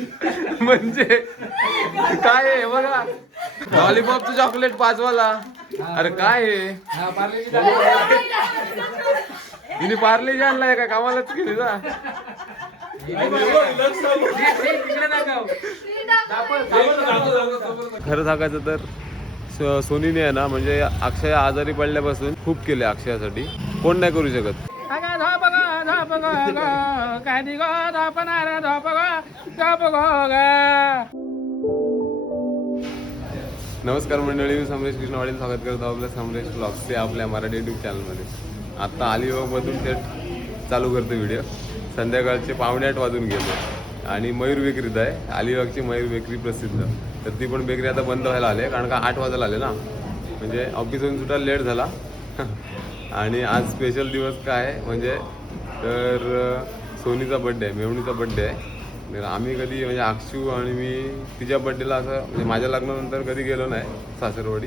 म्हणजे काय आहे बघा. लॉलीपॉपचं चॉकलेट पाचवाला. अरे काय आहे? हिने पार्ले आणलाय का? कामालाच केली ना खरं सांगायचं तर सोनीने आहे ना म्हणजे अक्षय आजारी पडल्यापासून खूप केले अक्षयासाठी. कोण नाही करू शकत. नमस्कार मंडळी मी समरेश कृष्ण वाडील स्वागत करतो आपल्या समरेश ब्लॉग्सचे आपल्या मराठी युट्यूब चॅनलमध्ये आता अलिबागमधून थेट चालू करतो व्हिडिओ संध्याकाळचे पावणे आठ वाजून गेले आणि मयूर बेकरीत आहे. अलिबागची मयूर बेकरी प्रसिद्ध. तर ती पण बेकरी आता बंद व्हायला आली कारण का आठ वाजायला आले ना. म्हणजे ऑफिसहून सुद्धा लेट झाला. आणि आज स्पेशल दिवस काय आहे? म्हणजे तर सोनीचा बड्डे आहे मेवणीचा बड्डे आहे. तर आम्ही कधी म्हणजे अक्षू आणि मी तिच्या बड्डेला असं म्हणजे माझ्या लग्नानंतर कधी गेलो नाही सासरवाडी.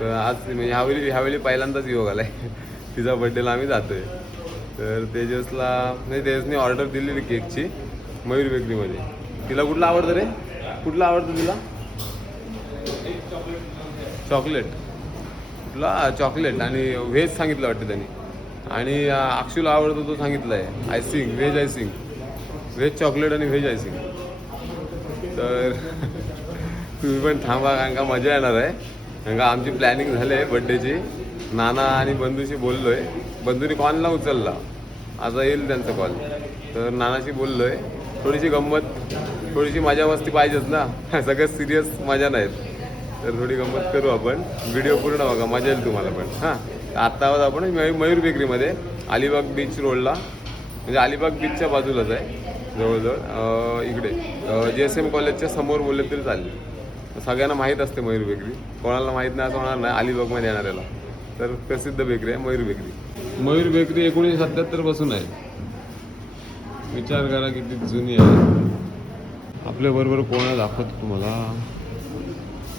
तर आज म्हणजे ह्यावेळी ह्यावेळी पहिल्यांदाच योग आला आहे तिच्या बड्डेला आम्ही जातोय. तर तेजसला नाही तेजसने ऑर्डर दिलेली केकची मयूर बेकरीमध्ये. तिला कुठलं आवडतं रे? कुठलं आवडतं तिला? चॉकलेट. कुठला? चॉकलेट. आणि व्हेज सांगितलं वाटतं त्यांनी. आणि अक्षूला आवडतो तो सांगितला आहे icing veg icing veg chocolate आणि व्हेज आयसिंग तर तुम्ही पण थांबा कारण का मजा येणार आहे. कारण का आमची प्लॅनिंग झाली आहे बड्डेची नाना आणि बंधूशी बोललो आहे बंधूने कॉलला उचलला. आता येईल त्यांचा कॉल. तर नानाशी बोललो आहे थोडीशी गंमत थोडीशी मजा मस्ती पाहिजेच ना. सगळं सिरियस मजा नाहीत. तर थोडी गंमत करू आपण. व्हिडिओ पूर्ण बघा मजा येईल तुम्हाला पण. हां. आत्ता आहोत आपण मयूर मयूर बेकरीमध्ये अलिबाग बीच रोडला म्हणजे अलिबाग बीचच्या बाजूलाच आहे जवळजवळ. इकडे. जे एस एम कॉलेजच्या समोर बोलले तरी चालेल. सगळ्यांना माहीत असते मयूर बेकरी. कोणाला माहीत नाही असं होणार नाही. अलिबागमध्ये येणार याला तर प्रसिद्ध बेकरी आहे मयूर बेकरी. मयूर बेकरी एकोणीसशे सत्याहत्तरपासून आहे. विचार करा किती जुनी आहे. आपल्या बरोबर कोणाला दाखवतो तुम्हाला.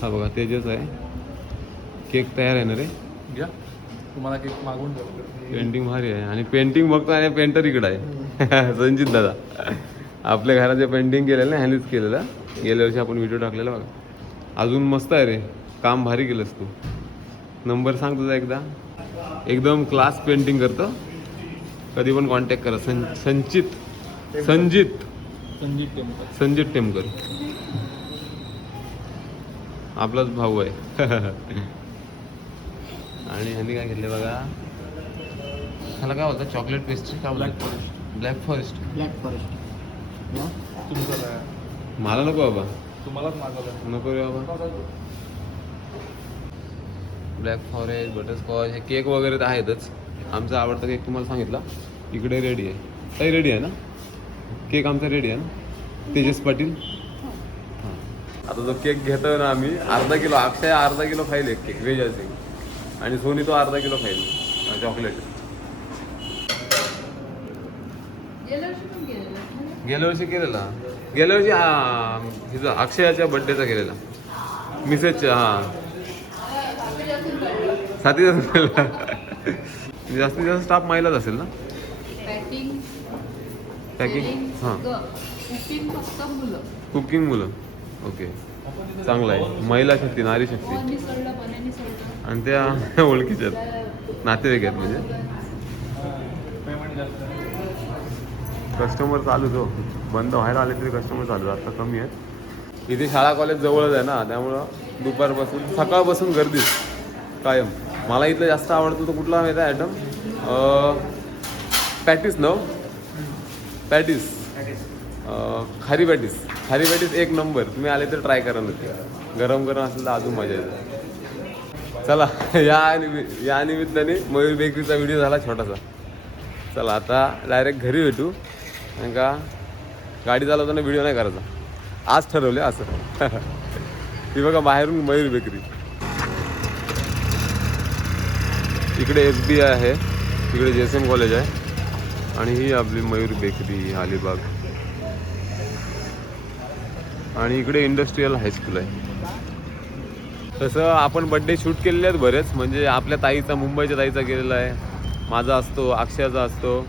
हा बघा तेजस आहे. केक तयार आहे ना रे? घ्या तुम्हाला केक मागून ठेवतो. पेंटिंग भारी आहे. आणि पेंटिंग बघतो आणि पेंटर इकडे आहे. संजित दादा. आपल्या घरात जे पेंटिंग केलेलं ना ह्यानेच केलेलं. गेल्या वर्षी आपण व्हिडिओ टाकलेला बघा. अजून मस्त आहे रे. काम भारी केलंस तू. नंबर सांग तुझा एकदा. एकदम क्लास पेंटिंग करतो. कधी पण कॉन्टॅक्ट करा. सं संचित. संजित. संजीत टेम्पल संजित टेमकर. आपलाच भाऊ आहे. आणि ह्यांनी काय घेतले बघा? ह्याला काय होतं चॉकलेट पेस्ट्री? का black forest black forest black forest तुमचं काय? मला नको बाबा. तुम्हालाच मागवलं नको रे बाबा. ब्लॅक फॉरेस्ट बटरस्कॉच हे केक वगैरे तर आहेतच. आमचा आवडता केक तुम्हाला सांगितला. इकडे रेडी आहे. काही रेडी आहे ना? केक आमचा रेडी आहे ना? तेजस पाटील? हां. आता जो केक घेतोय ना आम्ही. अर्धा किलो अक्षय अर्धा किलो खाईल एक केक व्हेज असेल आणि सोनी तो अर्धा किलो खाईल. चॉकलेट गेल्या वर्षी केलेला. गेल्या वर्षी हा हिचा अक्षयाच्या बड्डेचा केलेला. मिसेसच्या हा. साथीचा केलेला. जास्तीत जास्त स्टाफ महिलाच असेल ना? पॅकिंग पॅकिंग हां. कुकिंग फक्त मुलं. कुकिंग मुलं. ओके चांगलं आहे. महिला शक्ती नारी शक्ती. आणि त्या ओळखीच्या आहेत. नातेवाईक आहेत म्हणजे. कस्टमर चालू हो बंद व्हायला आले तरी कस्टमर चालू आता कमी आहेत. इथे शाळा कॉलेज जवळच आहे ना. त्यामुळं दुपारपासून सकाळपासून गर्दीच कायम. मला इथलं जास्त आवडतो तो कुठला माहिती आहे आयटम पॅटीस न patties khari patties. Khari patties एक नंबर. तुम्ही आले तर ट्राय करा नक्की. गरम गरम असेल तर अजून मजा येते चला या निमि या निमित्ताने मयूर बेकरीचा व्हिडिओ झाला छोटासा. चला आता डायरेक्ट घरी भेटू. कारण का गाडी चालवताना व्हिडिओ नाही करायचा. आज ठरवले असं. ती बघा बाहेरून मयूर बेकरी. इकडे एस बी आय आहे. इकडे जे एस एम कॉलेज आहे. आणि ही आपली मयूर बेकरी अलिबाग. आणि इकडे इंडस्ट्रीयल हायस्कूल आहे. तसं आपण बड्डे शूट केलेले आहेत बरेच म्हणजे आपल्या ताईचा मुंबईच्या ताईचा केलेला आहे. माझा असतो अक्षयाचा असतो.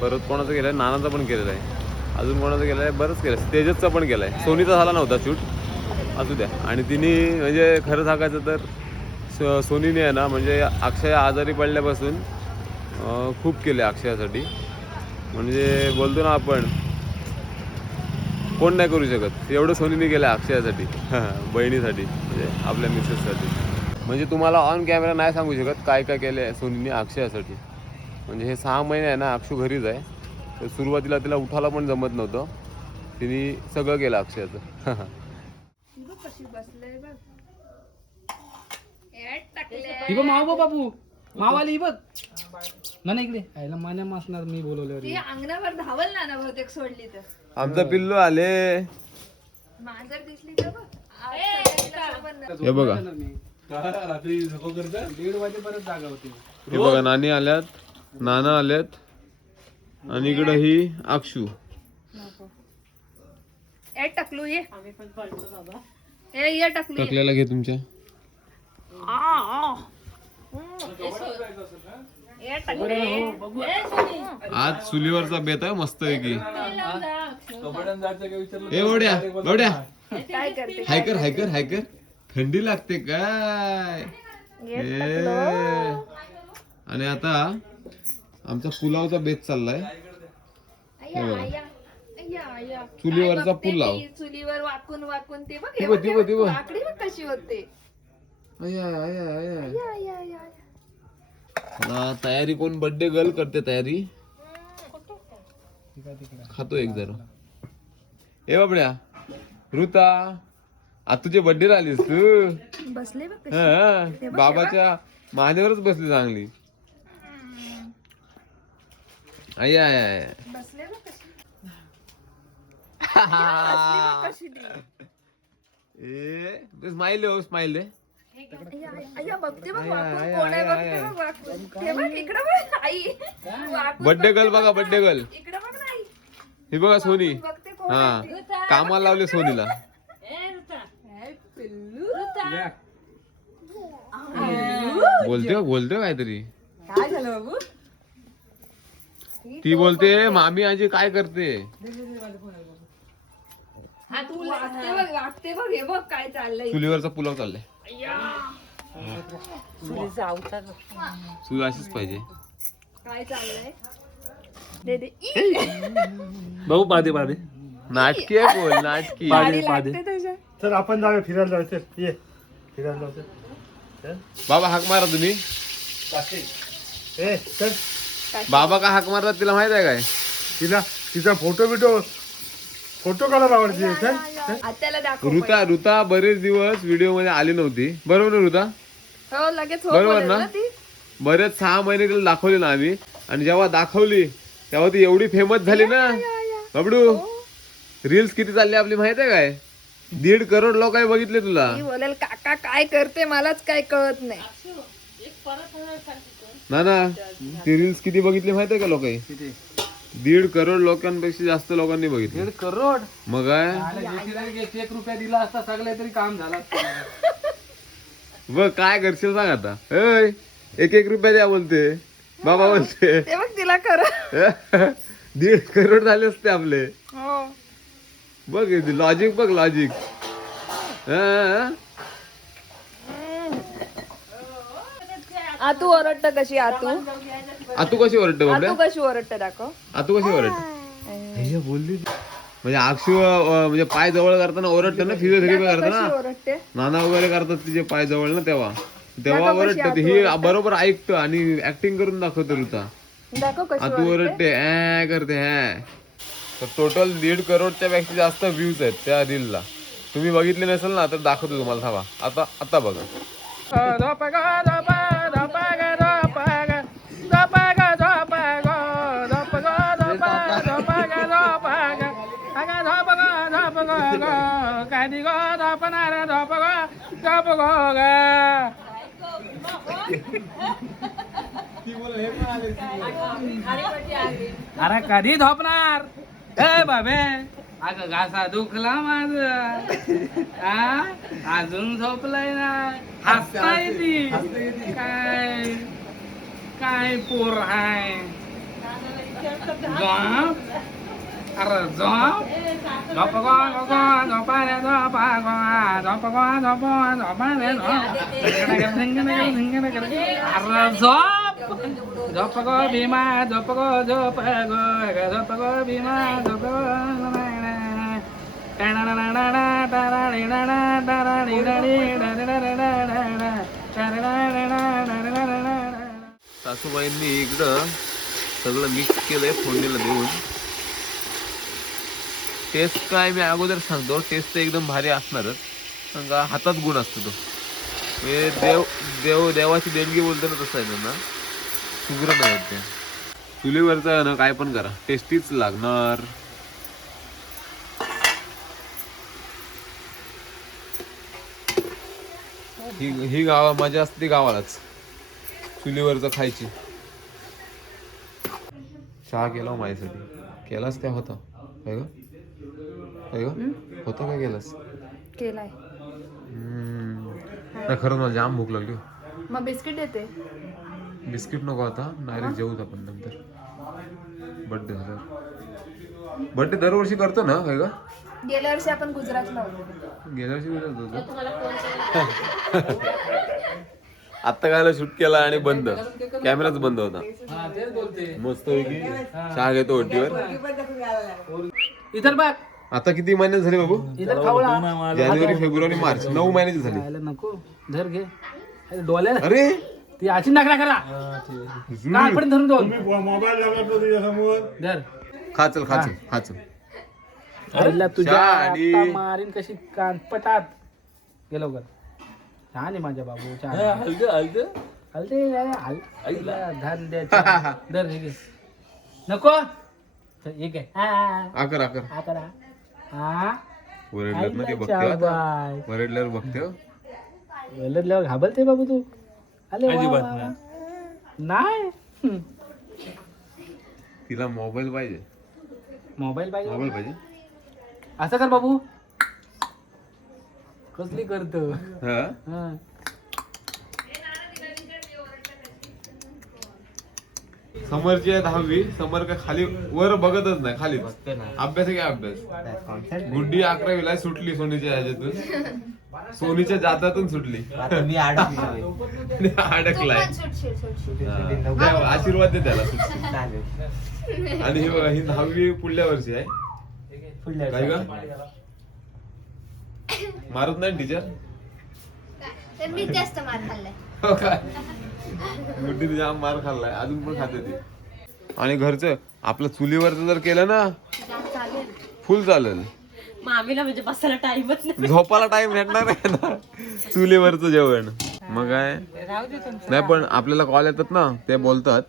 परत कोणाचा केला आहे नानाचा पण केलेला आहे. अजून कोणाचा आहे? बरंच केलं तेजसचा पण केलाय. सोनीचा झाला नव्हता शूट असू द्या. आणि तिने म्हणजे खरं सांगायचं तर स सोनीने आहे ना म्हणजे अक्षय आजारी पडल्यापासून खूप केले अक्षयासाठी. म्हणजे बोलतो ना आपण कोण नाही करू शकत. एवढं सोनीने केलं अक्षयासाठी. बहिणीसाठी. म्हणजे आपल्या मिसेससाठी. म्हणजे तुम्हाला ऑन कॅमेरा नाही सांगू शकत काय काय केलं आहे सोनीने अक्षयासाठी. म्हणजे हे सहा महिने आहे ना अक्षू घरीच आहे. तर सुरुवातीला तिला उठायला पण जमत नव्हतं. तिने सगळं केलं अक्षयाचं. बघ ही माव बापू मावाली बघ. ना इकडे. आईला मान्या मासणार मी बोलवल्यावर ती अंगणावर धावल ना ना बहुतेक सोडली तर. आमचं पिल्लू आले. मांजर दिसली का बघ. आज सगळ्यांना सोबत हे बघा. रात्री झोप करत? दीड वाजेपर्यंत जागा होती. हे बघा नानी आल्यात. नाना आल्यात. आणि इकडं ही अक्षू. टाकलू ये. ए ये टाकलू ये. टाकलेला घे तुमच्या. ये. आज चुलीवरचा बेत आहे मस्त आहे की ए करते हायकर हायकर हायकर. थंडी लागते काय. आणि आता आमचा पुलावचा बेत चाललाय. चुलीवरचा पुलाव. चुलीवर वाकून वाकून ते बघ कशी होते. आया, आया, आया. हा, तयारी कोण बर्थडे गर्ल करते तयारी? खातो एक जरा. ए बाबड्या ऋता आता तुझे बर्थडे आलीस तू. बसले हा, बाबाच्या मानेवरच बसली चांगली. आय आय आय. ए स्माइल हो स्माइल आहे. बघते बघ आया, वाकून आया, कोण आहे आया, बघते आया. बघ वाकून. हे बघ इकडं बघ आई. वाकून बर्थडे बघते गर्ल बघा बर्थडे गर्ल इकडं बघ ही बघा सोनी. बघते कोण हा. आहे ते. कामाला लावले सोनीला. ए, पिल्लू. बोलते हो, बोलते हो काहीतरी. काय झालं बाबू? ती बोलते मामी आजी काय करते? हा तू वागते बघ वागते बघ हे बघ काय चाललंय. चुलीवरचा पुलाव चाललाय. चूल अशीच पाहिजे. काय चाललंय? दे दे. ई. भाऊ पादे पादे नाटकी आहे बोल नाटकी त्याच्या चल आपण जाऊया फिरायला जाऊ चल ये. फिरायला जाऊ चल. बाबा हाक मारा तुम्ही. ए चल. बाबा का हाक मारतात तिला माहीत आहे काय? तिला तिचा फोटो बिटो फोटो काढायला आवडते. चल. आत्याला दाखव ऋता ऋता बरेच दिवस व्हिडिओमध्ये आली नव्हती. बरोबर ना ऋता. हो लगेच हो बरोबर बोलेल ना? ना ती. बरेच सहा महिने तिला दाखवली ना आम्ही. आणि जेव्हा दाखवली तेव्हा ती एवढी फेमस झाली ना. बबडू रील्स किती चालली आपली माहीत आहे काय? दीड करोड लोक बघितले तुला. ती बोलेल काका काय करते? मलाच काय कळत नाही. ना ना. ती रील्स किती बघितली माहीत आहे का लोक? दीड करोड लोकांपेक्षा जास्त लोकांनी बघितली. दीड करोड? मग काय? एक एक रुपया दिला असता सगळ्या तरी काम झालं असतं. बघ काय करशील सांग आता. ऐ, एक एक रुपया द्या बोलते. बाबा बोलते. ते बघ तिला खरं दीड करोड झाले असते आपले. हो. बघ लॉजिक बघ लॉजिक आतू ओरडत कशी आतू? आतू कशी ओरडते बाबड्या? आतू कशी ओरडत दाखव. आतू कशी ओरडते? बोलली म्हणजे अक्षू अं, म्हणजे पाय जवळ करताना ओरडते ना फिजिओथेरपी कशी करताना? ओरडते. नाना वगैरे करतात तिचे पाय जवळ ना तेव्हा. तेव्हा ओरडते ही. बरोबर ऐकतं आणि ऍक्टिंग करून दाखवतो ऋता दाखव कशी आतू ओरडते. करते हॅ तर टोटल दीड करोडच्या पेक्षा जास्त व्ह्यूज आहेत त्या रीलला. तुम्ही बघितले नसेल ना तर दाखवतो तुम्हाला थांबा. आता आता बघा. ग, ग. अरे कधी झोपणार? ए बाबे. अगं घासा दुखला माझ. अजून झोपलाय ना. हसताय ती. काय? काय पोर हाय. अरे झोप झोप गो गो झोपा रे झोपा गो झोप गो झोप झोपा रे झोप अरे झोप झोप गो भीमा झोप गो झोप गो झोप गो भीमा झोप गो सासूबाईंनी इकडं सगळं मिक्स केलंय फोडणीला देऊन. टेस्ट काय मी अगोदर सांगतो. टेस्ट तर एकदम भारी असणारच. पण का हातात गुण असतो तो. म्हणजे देव देव देवाची देणगी बोलतो ना तसं आहे ना सुग्र नाही ते. चुलीवरचं ना काय पण करा. टेस्टीच लागणार. ही ही गावा मजा असते गावालाच. चुलीवरचं खायची. चहा केला हो माझ्यासाठी. केलाच त्या होता. काय ग होता काय केलास? केलाय. नाही खरंच मला जाम भूक लागली. हो. मग बिस्किट येते. बिस्किट नको आता डायरेक्ट जेवूच आपण नंतर. बर्थडे झाल्यावर बर्थडे दरवर्षी करतो ना काय ग गेल्या वर्षी आपण गुजरातला होतो. गेल्या वर्षी कुठे होतो आत्ता कायला शूट केला आणि बंद. कॅमेराच बंद होता. हा मस्त चहा घेतो ओटीवर. इतर बघ. आता किती महिने झाले बाबू? जानेवारी फेब्रुवारी मार्च. नऊ महिन्याची झाली. खायला नको. धर घे. अरे डोल्याला अरे! ती आची नाकरा करा. कालपर्यंत धरून दोन. मोबाईल लागला तो धर. खा चल खा चल खा चल आईला तुझ्या आता मारीन कशी कानपटात. गेलो लवकर. छान आहे माझ्या बाबू छान आहे. हलते हल- आईला धान द्यायचा धर हे घे. नको. तर हे घे. हा आकर आकर. हा. करा वरडल्यात ना ते बघते आता. बघते हो. वेलदल्यावर घाबरते बाबू तू. अरे वा, वा, वा. नाही. हम्म. तिला मोबाईल पाहिजे. मोबाईल पाहिजे? मोबाईल पाहिजे. असं कर बाबू. कसली करतो? हा? हा. समरची आहे दहावी समर काय खाली वर बघतच नाही खाली अभ्यास आहे काय अभ्यास? गुड्डी अकरावीला सुटली सोनीच्या ह्याच्यातून. सोनीच्या जातातून सुटली. अडकलाय. आशीर्वाद दे त्याला. सुटली. आणि ही बघा ही दहावी पुढल्या वर्षी आहे. काय मारत नाही टीचर तर मी जास्त मार खाल्लाय. हो काय गुड्डीने जाम मार खाल्लाय. अजून पण खाते ती. आणि घरचं आपलं चुलीवरचं जर केलं ना चालेल फुल चालेल. मामीला म्हणजे बसायला टाइमच नाही. झोपाला टाइम भेटणार आहे ना. चुलीवरचं जेवण. मग काय? नाही पण आपल्याला कॉल येतात ना ते बोलतात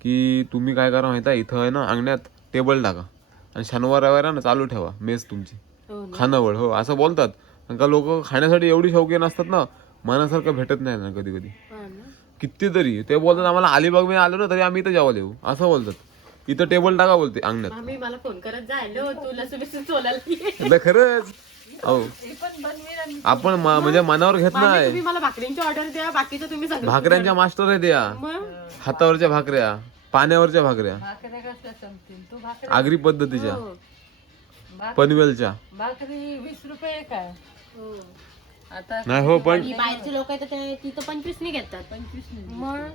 की तुम्ही काय करा माहिती आहे? इथं आहे ना अंगण्यात टेबल टाका. आणि शनिवार रविवार ना चालू ठेवा. मेस तुमची. खानावळ हो. असं बोलतात. कारण का लोक खाण्यासाठी एवढी शौकीन असतात ना मनासारखं भेटत नाही ना कधी कधी कितीतरी. ते बोलतात आम्हाला अलिबाग मी आलो ना तरी आम्ही इथं जेवायला येऊ. असं बोलतात. इथं टेबल टाका बोलते अंगणात. मला फोन करत जायलो खरंच. आपण म्हणजे मनावर घेत नाही. भाकऱ्यांच्या मास्टर आहे द्या. हातावरच्या भाकऱ्या पाण्यावरच्या भाकऱ्या. आगरी पद्धतीच्या. पनवेलच्या. भाकरी वीस रुपये काय आता नाही हो पण ही बाहेरचे लोक आहेत ते तिथं पंचवीस नाही घेतात पंचवीस मग?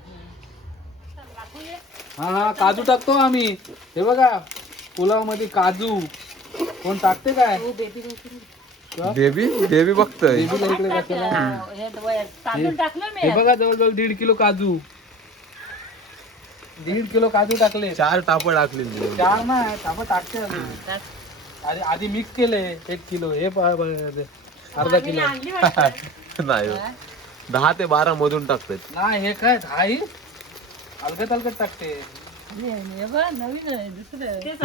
हा हा काजू टाकतो आम्ही. हे बघा पुलावमध्ये काजू. कोण टाकते काय? Baby baby? बघतोय. बेबीला इकडे कशाला? हे वय- तांदूळ टाकलं मी. हे बघा जवळजवळ दीड किलो काजू. दीड किलो काजू टाकले. चार टापड टाकली चार नाही टाकू टाकते अजून. आधी आधी मिक्स केले एक किलो. हे पहा अर्धा किलो. नाही हो. दहा ते बारा मधून टाकतात. नाही हे काय आई अलगत अलगत टाकते. हे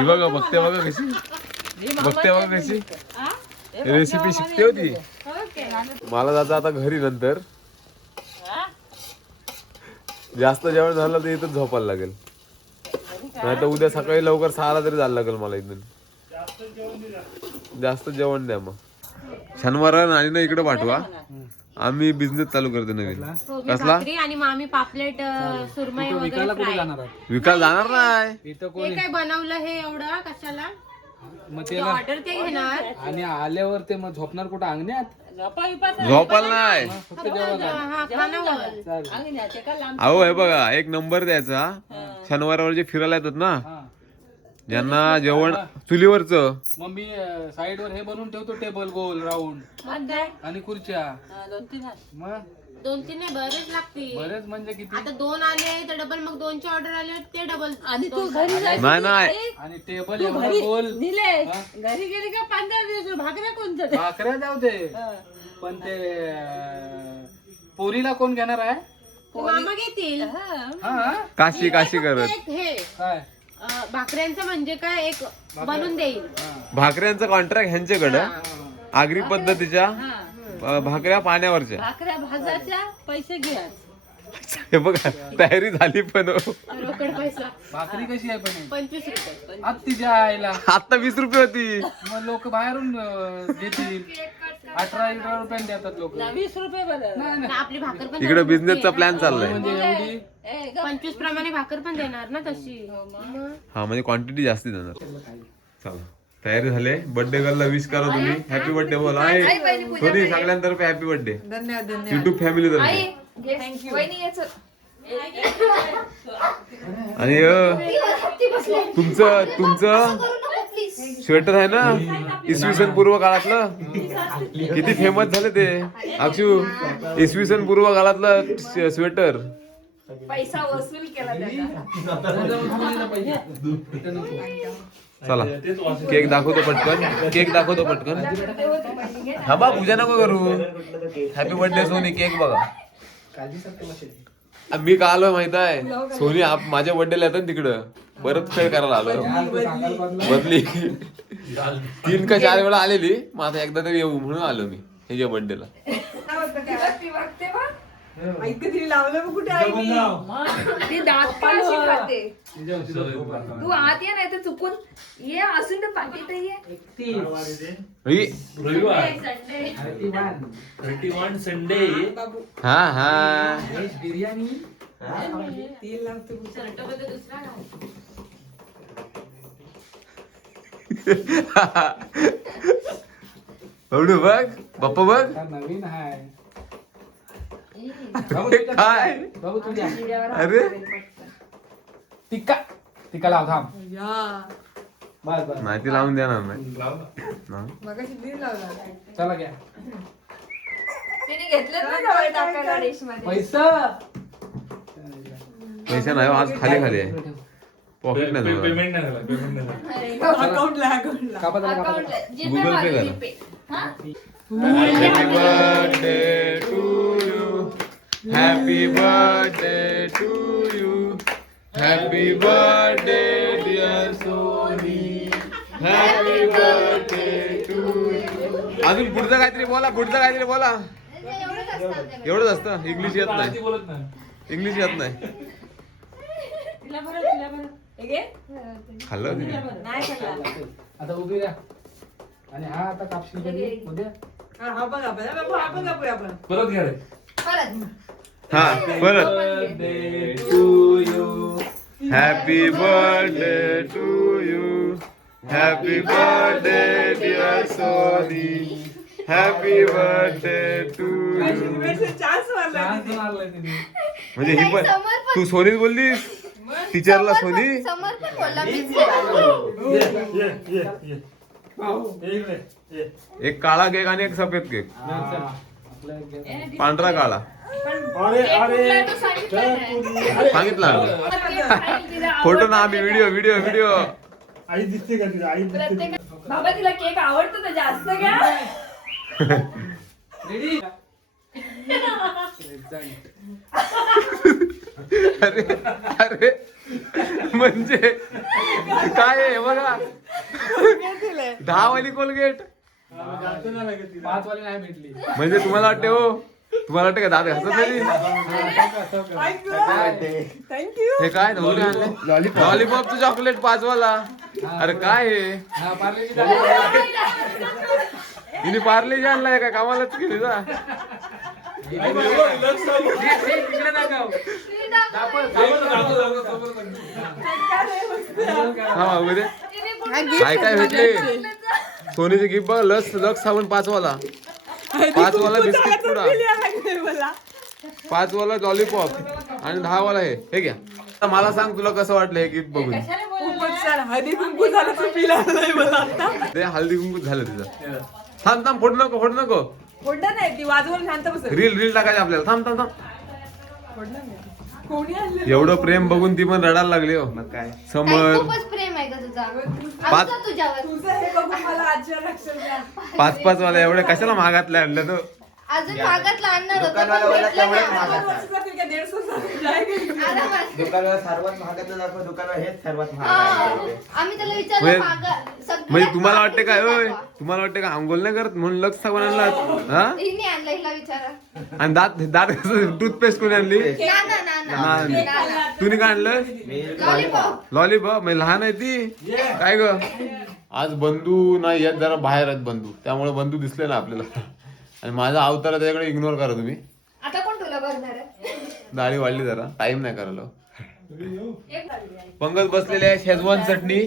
बघ, बघते बघा कशी. बघते बघा कशी. रेसिपी शिकते होती. मला जायचं आता घरी नंतर. जास्त जेवण झालं तर इथं झोपायला लागेल. नाही तर उद्या सकाळी लवकर सहाला तरी जायला लागेल मला इथून. जास्त जेवण द्या मग. शनिवार आणि ना इकडे पाठवा. आम्ही बिझनेस चालू करतो नवीन. कसला? आणि मामी पापलेट सुरमई वगैरे विकायला कुठे फ्राय. जाणार आहात? विकायला जाणार नाही. इथं हे कोणी? काय बनवलं हे एवढं? कशाला? मग त्याला ऑर्डर ते घेणार. आणि आल्यावर ते मग झोपणार कुठं? अंगण्यात? झोपाल नाही. फक्त जेवण हा खानावर. चालेल. अंगण्यात एका लांब अहो हे बघा एक नंबर द्यायचा. शनिवारावर जे फिरायला येतात ना हा. ज्यांना जेवण चुलीवरचं. मग मी साईड वर हे बनवून ठेवतो टेबल गोल राऊंड. आणि खुर्च्या. हा, दोन तीन. मग? दोन तीन नाही बरेच लागतील. बरेच म्हणजे किती? आता दोन आले तर डबल मग दोनची ऑर्डर आले ते डबल आणि तू घरी जायचं नाही नाही. आणि टेबल तू एवढा घरी गोल. निलेश? घरी गेली का पंधरा दिवस? भाकऱ्या कोणतं ते भाकऱ्या जाऊ दे. पण ते अं, पोरीला कोण घेणार आहे? मामा घेतील. हा. काशी काशी करत. हे. काय? अं, भाकऱ्यांचं म्हणजे काय? एक बनवून देईल. भाकऱ्यांचं कॉन्ट्रॅक्ट ह्यांच्याकडं? आगरी पद्धतीच्या. अ, भाकऱ्या पाण्यावरच्या? भाकऱ्या भाजाच्या पैसे घ्या. हे बघा तयारी झाली पण हो. रोकड पैसा. भाकरी कशी आहे पण? पंचवीस रुपये आत तिच्या आईला. आता वीस रुपये होती. मग लोक बाहेरून अं, घेतील अठरा अठरा रुपयाने देतात लोक. ना वीस रुपये आपली भाकर पण इकडे बिझनेसचा प्लॅन चाललाय. म्हणजे एवढी पंचवीस प्रमाणे भाकर पण देणार ना तशी. हो. हा म्हणजे क्वांटिटी जास्ती देणार. चला. तयारी झाले बर्थडे गर्लला विश करा तुम्ही. हॅपी बर्थडे बोला. आहे सोनी सगळ्यांतर्फे हॅपी बर्थडे धन्यवाद धन्यवाद. युट्यूब फॅमिली तर्फे. याचं. आणि तुमचं तुमचं स्वेटर आहे ना? इसवी सन पूर्व काळातलं? किती फेमस झाले ते? अक्षू इसवी सन पूर्व काळातलं स्वेटर पैसा वसूल केला त्याचा. चला. केक दाखवतो पटकन. केक दाखवतो पटकन. हा बा पूजा नको करू. Happy birthday Sony. केक बघा. मी का आलोय माहीत आहे? सोनी आप माझ्या बर्थडेला येतात तिकडं. परत खेळ करायला आलोय. बदली. तीन का चार वेळा आलेली. मग आता एकदा तरी येऊ म्हणून आलो मी. ह्याच्या बर्थडेला बा ती दात पण अशी खाते. तू आत ये नाही तर चुकून ये असून तर पाठीत ये. रविवार. Thirty one. संडे हा हा बबडू बघ बाप्पा बघ. हा, नवीन आहे काय? बाबू तुझ्या अरे. टिक्का टिक्का लाव थांब. बस बस माहिती लावून देणार नाही. हा. चला घ्या. तिने घेतलं ना जवळ टाकायला डिशमध्ये पैसा. पैसे नाही हो, आज खाली खाली आहे. पॉकेट नाही जवळ. पेमेंट नाही झाला पेमेंट नाही झाला. कापा त्याला कापा. अकाउंट जीपे Google Pay मार करा. जीपे हा? Happy birthday to you. Happy birthday to you. Happy birthday, dear Sony. Happy birthday to you. अजून पुढचं काहीतरी बोला पुढचं काहीतरी बोला. एवढंच असतं इंग्लिश येत ती नाही. बोलत नाही इंग्लिश येत नाही. तिला बरं तिला बरं हे घे. खाल्लं तिने. आता उभी राहा. आणि हा आता कापशील कधी? उद्या? परत घ्या रे. हा परत. To you happy birthday to you happy birthday dear Soni happy birthday to you म्हणजे ही पण तू सोनीच बोललीस? टीचरला सोनी? समर्पण बोलला मीच एक काळा केक आणि एक सफेद केक. पांढरा काळा. सांगितलं. फोटो ना आम्ही व्हिडिओ व्हिडिओ व्हिडिओ आई दिसते का तिला? आई दिसते बाबा तिला केक आवडतो तर जास्त रेडी अरे अरे म्हणजे काय आहे बघा. दहा वाली कोलगेट. पाच वाली नाही भेटली. म्हणजे तुम्हाला वाटते हो? तुम्हाला वाटते का दादा हसत नाही. हे काय लॉलीपॉपचं चॉकलेट पाचवाला. अरे काय हे? हा हिने पार्ले आणलाय का? कामालाच केली जा. हा उद्या तिने काय काय भेटले? सोनीचे गिफ्ट बघ लस लक्स साबण पाच वाला पाच वाला बिस्किट पुडा. पाच वाला लॉलीपॉप आणि दहा वाला हे. हे घ्या. मला सांग तुला कसं वाटलं हे गिफ्ट बघून. हळदी कुंकू झालं ते हल्दी कुंकू झालं तिचं. थांब थांब फोड नको फोड नको. फोडलं नाही ती वाजवून शांत बस रील रील टाकायची आपल्याला. थांब थांब थांब. कोणी आणलं एवढं प्रेम बघून ती पण रडायला लागली हो. काय? समर खूपच प्रेम आहे का तुझा. पाच आमचं तुझ्यावर. तुझं हे बघून मला आजच्या लक्षात द्या पाच पाच वाला एवढे कशाला महागातले आणलं तो? अजून भागातला आणणार होतं दुकानाला पण वाला भेटलं तेवढंच नाही. महागात. वर्ष जातील का दीड सौ जाएगा आरामात. दुकानाला सर्वात महागातलं दाखव दुकानावर हेच सर्वात महाग हा. आहे. आम्ही त्याला विचारलं म्हणजे- सगळ्यात म्हणजे तुम्हाला महाग वाटते काय कोणता होय? दाखवा? तुम्हाला वाटते का आंघोळ नाही करत म्हणून लक्ष साबण आणला हा. हिने आणलं हिला विचारा. आणि दात दात टूथपेस्ट कोणी आणली? ना ना ना ना. नाही. ना, ना. तुम्ही काय आणलं? लॉलीपॉप लॉलीपॉप म्हणजे लहान आहे ती? काय ग? आज बंधू नाही येत जरा बाहेर आहेत बंधू. त्यामुळे बंधू दिसले ना आपल्याला. आणि माझा अवतार त्याच्याकडे इग्नोर करा तुम्ही. आता कोण तुला बघणार आहे? दाढी वाढली जरा. टाइम नाही करायला. पंगत बसलेले आहे शेजवान चटणी.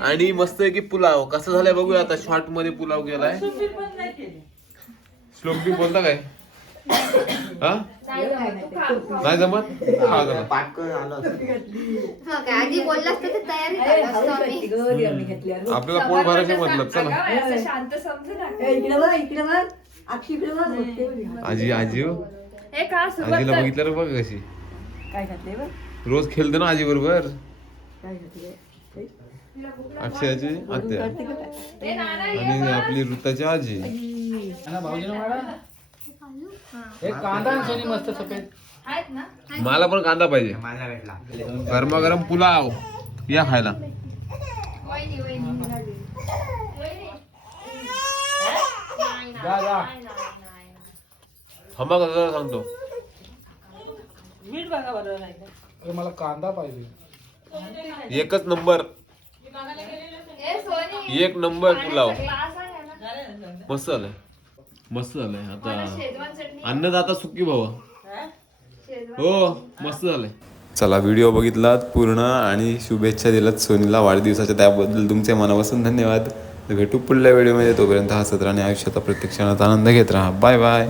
आणि मस्त की पुलाव. कसं झालंय बघूया आता. शॉर्टमध्ये पुलाव केलाय. श्लोक बी बोलता काय? हा नाही जमत. हा आलो आधी बोललास तर ते तयारी झालो असतो आम्ही. आपल्याला पोट भरायचे मतलब चला. शांत समजू. आजी आजी हो. हे का सुरुवात आजीला कर. बघितलं रे बघ कशी. काय घातले बघ? रोज खेळते ना आजी बरोबर? काय घातले अक्षयाची आत्या. नाना. आणि आपली ऋताची आजी. एक कांदा आणि सोनी मस्त सफेद. आहेत ना? मला पण कांदा पाहिजे. मला भेटला. गरमागरम पुलाव. या खायला. वहिनी वहिनी. वहिनी. जा जा. थांबा कसं सांगतो. मीठ बघा बरं नाही अरे मला कांदा पाहिजे. एकच नंबर. हे सोनी. एक नंबर पुलाव. ग्लास आहे ना? मस्त झालंय मस्त झालंय आता. शेजवान चटणी. अन्नदाता सुखी भाऊ शेजवान हो मस्त झालंय. चला व्हिडिओ बघितलात पूर्ण आणि शुभेच्छा दिलात सोनीला वाढदिवसाच्या त्याबद्दल. तुमचे मनापासून धन्यवाद. भेटू पुढल्या व्हिडिओमध्ये. तोपर्यंत हसत राहणे आयुष्याचा प्रत्येक क्षणात आनंद घेत राहा. Bye bye.